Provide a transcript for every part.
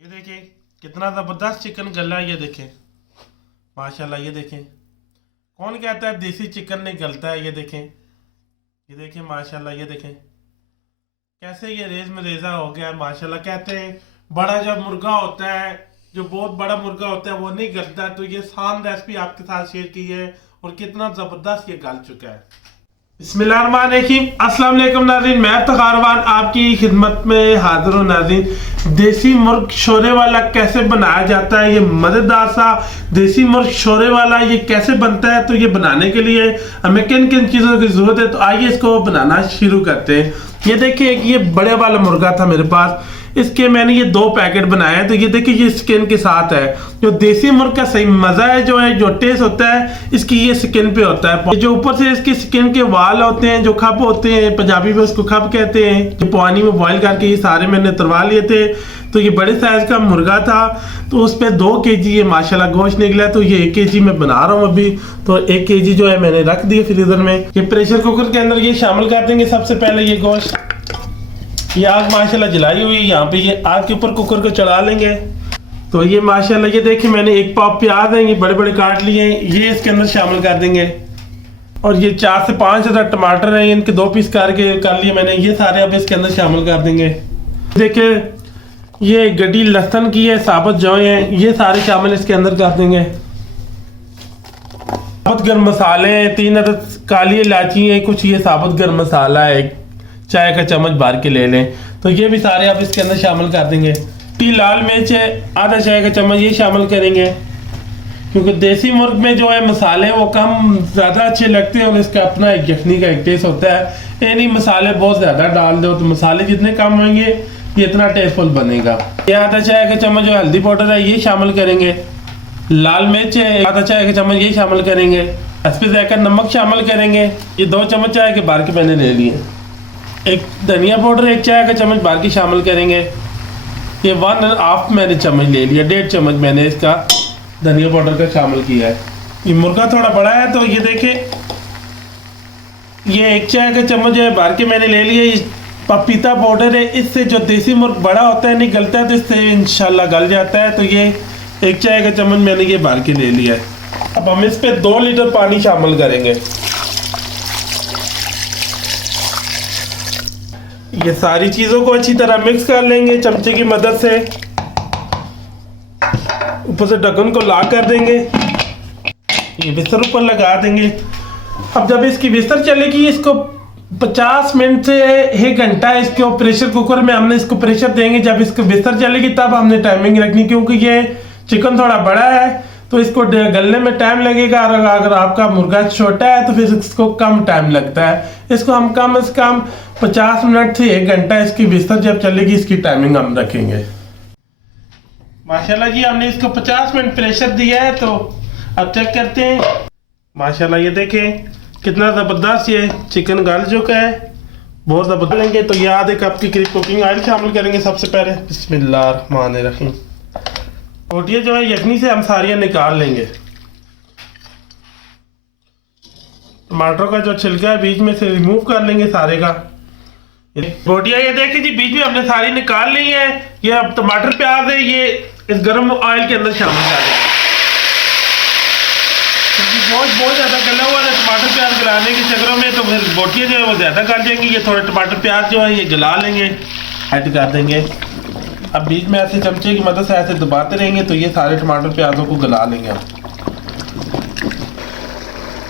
ये देखें कितना ज़बरदस्त चिकन गला है। ये देखें माशाल्लाह। ये देखें कौन कहता है देसी चिकन नहीं गलता है। ये देखें माशाल्लाह। ये देखें कैसे ये रेज में रेजा हो गया माशाल्लाह। कहते हैं बड़ा जब मुर्गा होता है, जो बहुत बड़ा मुर्गा होता है वो नहीं गलता। तो ये आसान रेसिपी आपके साथ शेयर की है और कितना ज़बरदस्त ये गल चुका है। बिस्मिल्लाहिर्रहमानिर्रहीम। अस्सलाम वालेकुम नाज़रीन, मैं तखारवान आपकी खिदमत में हाजिर हूँ। नाज़रीन देसी मुर्ग शोरे वाला कैसे बनाया जाता है, ये मज़ेदार सा देसी मुर्ग शोरे वाला ये कैसे बनता है, तो ये बनाने के लिए हमें किन किन चीज़ों की ज़रूरत है, तो आइए इसको बनाना शुरू करते हैं। ये देखिए ये बड़े वाला मुर्गा था मेरे पास, इसके मैंने ये 2 पैकेट बनाए हैं। तो ये देखिए ये स्किन के साथ है। जो देसी मुर्ग का सही मजा है, जो टेस्ट होता है इसकी ये स्किन पे होता है। जो ऊपर से इसकी स्किन के वाल होते हैं, जो खप होते हैं, पंजाबी में उसको खप कहते हैं, जो पानी में बॉईल करके ये सारे मैंने उतरवा लिए थे। तो ये बड़े साइज का मुर्गा था, तो उस पर 2 kg ये माशाल्लाह गोश्त निकला। तो ये 1 kg मैं बना रहा हूँ अभी। तो 1 kg जो है मैंने रख दिया फ्रीजर में। ये प्रेशर कुकर के अंदर ये शामिल कर देंगे सबसे पहले ये गोश्त। ये आग माशाल्लाह जलाई हुई है, यहाँ पे ये आग के ऊपर कुकर को चढ़ा लेंगे। तो ये माशाल्लाह ये देखिए मैंने 1 पाव प्याज है, ये बड़े बड़े काट लिए हैं, ये इसके अंदर शामिल कर देंगे। और ये 4 से 5 अदर टमाटर हैं, इनके 2 पीस करके कर लिए मैंने, ये सारे अब इसके अंदर शामिल कर देंगे। देखिए ये गड्डी लहसुन की है, साबुत जौ है, ये सारे शामिल इसके अंदर कर देंगे। साबुत गर्म मसाले हैं, 3 अदर काली इलायची है, कुछ ये साबुत गर्म मसाला है, चाय का चम्मच भर के ले लें। तो ये भी सारे आप इसके अंदर शामिल कर देंगे। लाल मिर्च है, आधा चाय का चम्मच ये शामिल करेंगे, क्योंकि देसी मुर्ग में जो है मसाले वो कम ज़्यादा अच्छे लगते हैं और इसका अपना एक यखनी का एक टेस्ट होता है। ये नहीं मसाले बहुत ज़्यादा डाल दो, तो मसाले जितने कम होंगे ये इतना टेस्टफुल बनेगा। ये आधा चाय का चम्मच जो हल्दी पाउडर है ये शामिल करेंगे। लाल मिर्च है, आधा चाय का चम्मच ये शामिल करेंगे। इस पर जाकर नमक शामिल करेंगे, ये 2 चम्मच चाय के भर के मैंने ले लिए। एक धनिया पाउडर 1 चाय का चम्मच भर के शामिल करेंगे। ये 1.5 मैंने चम्मच ले लिया, 1.5 चम्मच मैंने इसका धनिया पाउडर का शामिल किया है। ये मुर्गा थोड़ा बड़ा है, तो ये देखें ये 1 चाय का चम्मच जो है भर के मैंने ले लिया। ये पपीता पाउडर है, इससे जो देसी मुर्ग बड़ा होता है नहीं गलता है, तो इससे इंशाल्लाह गल जाता है। तो ये 1 चाय का चम्मच मैंने ये भर के ले लिया है। अब हम इस पे 2 लीटर पानी शामिल करेंगे। ये सारी चीज़ों को अच्छी तरह मिक्स कर लेंगे चमचे की मदद से। ऊपर से ढक्कन को लॉक कर देंगे, ये बिस्तर ऊपर लगा देंगे। अब जब इसकी बिस्तर चलेगी, इसको 50 मिनट से 1 घंटा इसके प्रेशर कुकर में हमने इसको प्रेशर देंगे। जब इसको बिस्तर चलेगी तब हमने टाइमिंग रखनी, क्योंकि ये चिकन थोड़ा बड़ा है तो इसको गलने में टाइम लगेगा। और अगर आपका मुर्गा छोटा है तो फिर इसको कम टाइम लगता है। इसको हम कम से कम 50 मिनट से 1 घंटा इसकी बिस्तर जब चलेगी इसकी टाइमिंग हम रखेंगे। माशाल्लाह जी हमने इसको 50 मिनट प्रेशर दिया है, तो अब चेक करते हैं। माशाल्लाह ये देखें कितना ज़बरदस्त ये चिकन गल चुका है, बहुत ज़बरदस्त लेंगे। तो ये आधे कप की करीब कुकिंग ऑयल शामिल करेंगे सबसे पहले। बिस्मिल्लाहिर्रहमानिर्रहीम। रोटियाँ जो है यखनी से हम सारियाँ निकाल लेंगे। टमाटर का जो छिलका है बीच में से रिमूव कर लेंगे सारे का। रोटियाँ ये देखिए जी बीच में हमने सारी निकाल ली है। ये अब टमाटर प्याज है, ये इस गर्म ऑयल के अंदर शामिल कर देंगे, क्योंकि बहुत ज़्यादा गला हुआ है टमाटर प्याज गलाने के चक्करों में, तो फिर रोटियाँ जो है वो ज़्यादा गल जाएंगी। ये थोड़े टमाटर प्याज जो है ये गला लेंगे, ऐड कर देंगे। अब बीच में ऐसे चमचे की मदद से ऐसे दबाते रहेंगे, तो ये सारे टमाटर प्याजों को गला लेंगे। हम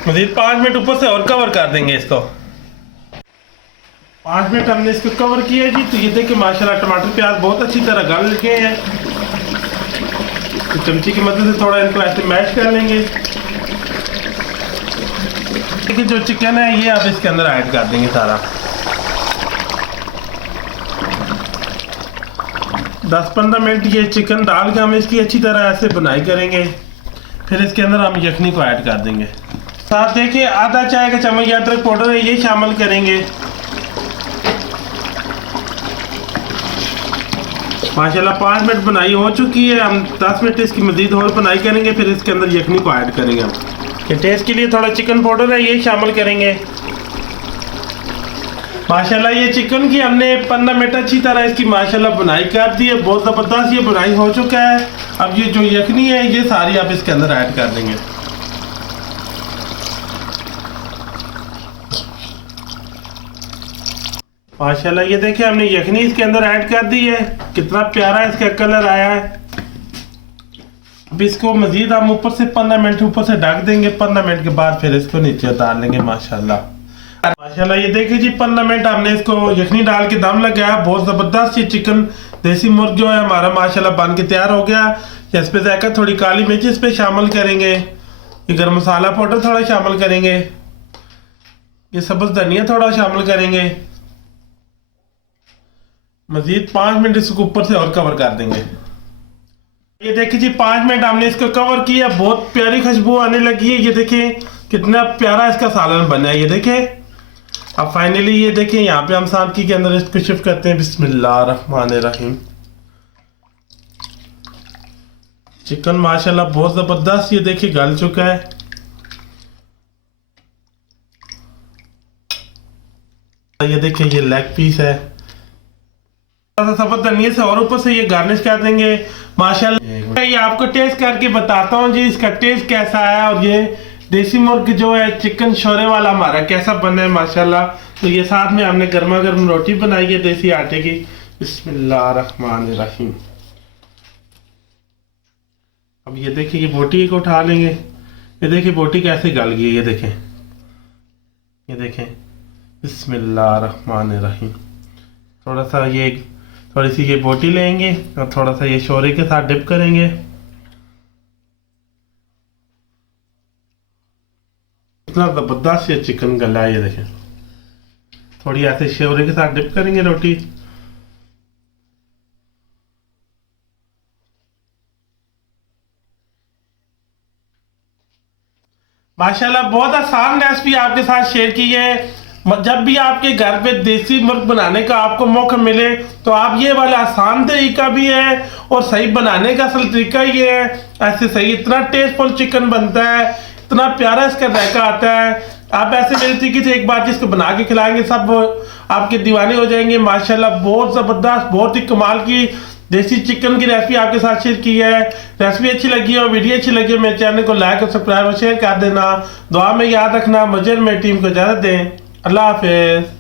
मज़ीद 5 मिनट ऊपर से और कवर कर देंगे इसको। 5 मिनट हमने इसको कवर किया जी। तो ये देखिए माशाल्लाह टमाटर प्याज बहुत अच्छी तरह गल गए हैं। तो चमची की मदद से थोड़ा इनको ऐसे मैश कर लेंगे। देखिए जो चिकन है ये आप इसके अंदर ऐड कर देंगे सारा। 10-15 मिनट ये चिकन डाल के हम इसकी अच्छी तरह ऐसे बुनाई करेंगे। फिर इसके अंदर हम यखनी को ऐड कर देंगे। साथ देखिए आधा चाय का चम्मच अदरक पाउडर है, ये शामिल करेंगे। माशाल्लाह 5 मिनट बनाई हो चुकी है, हम 10 मिनट इसकी मज़ीद और बनाई करेंगे। फिर इसके अंदर यखनी को ऐड करेंगे हम। ये टेस्ट के लिए थोड़ा चिकन पाउडर है, ये शामिल करेंगे। माशाल्लाह ये चिकन की हमने 15 मिनट अच्छी तरह इसकी माशाल्लाह बुनाई कर दी है। बहुत ज़बरदस्त ये बुनाई हो चुका है। अब ये जो यखनी है ये सारी आप इसके अंदर ऐड कर देंगे। माशाल्लाह ये देखिए हमने यखनी इसके अंदर ऐड कर दी है। कितना प्यारा इसका कलर आया है। अब इसको मजीद हम ऊपर से 15 मिनट ऊपर से ढक देंगे। 15 मिनट के बाद फिर इसको नीचे उतार लेंगे। माशाल्लाह ये देखिए जी 15 मिनट हमने इसको यखनी डाल के दम लगाया। बहुत ज़बरदस्त ये चिकन देसी मुर्ग जो है हमारा माशाल्लाह बन के तैयार हो गया। इस पे जाकर थोड़ी काली मिर्च इस पे शामिल करेंगे। ये गरम मसाला पाउडर थोड़ा शामिल करेंगे। ये सब्ज़ धनिया थोड़ा शामिल करेंगे। मजीद 5 मिनट इसको ऊपर से और कवर कर देंगे। ये देखिए जी 5 मिनट हमने इसको कवर किया। बहुत प्यारी खुशबू आने लगी है। ये देखिए कितना प्यारा इसका सालन बना है। ये देखिए अब फाइनली ये देखिए यहाँ पे हम सांकी के अंदर इसको शिफ्ट करते हैं। बिस्मिल्लाहिर्रहमानिर्रहीम। चिकन माशाल्लाह बहुत जबरदस्त ये देखिए गल चुका है। ये देखिए ये लेग पीस है। सब्ज़ धनिया से और ऊपर से ये गार्निश कर देंगे। माशाल्लाह ये आपको टेस्ट करके बताता हूँ जी इसका टेस्ट कैसा है। और ये देसी मुर्ग जो है चिकन शोरे वाला हमारा कैसा बना है माशाल्लाह। तो ये साथ में हमने गर्मा गर्म रोटी बनाई है देसी आटे की। बिस्मिल्लाहिर्रहमानिर्रहीम। अब ये देखिए ये बोटी को उठा लेंगे। ये देखिए बोटी कैसे गल गई है। ये देखें बिस्मिल्लाहिर्रहमानिर्रहीम। थोड़ी सी ये बोटी लेंगे और थोड़ा सा ये शोरे के साथ डिप करेंगे। इतना जबरदस्त ये चिकन गला है। ये देखें थोड़ी ऐसे शोरे के साथ डिप करेंगे रोटी। माशाल्लाह बहुत आसान रेसिपी आपके साथ शेयर की है। जब भी आपके घर पे देसी मुर्ग बनाने का आपको मौका मिले तो आप ये वाला आसान तरीका भी है और सही बनाने का असल तरीका ये है। ऐसे सही इतना टेस्टफुल चिकन बनता है। इतना प्यारा इसका जायका आता है। आप ऐसे मेरे तरीके से एक बार जिसको बना के खिलाएंगे सब आपके दीवाने हो जाएंगे। माशाल्लाह बहुत ज़बरदस्त बहुत ही कमाल की देसी चिकन की रेसिपी आपके साथ शेयर की है। रेसिपी अच्छी लगी हो वीडियो अच्छी लगी हो मेरे चैनल को लाइक और सब्सक्राइब और शेयर कर देना। दुआ में याद रखना। मुझे मेरी टीम को इजाज़त दें। अल्लाह हाफिज़।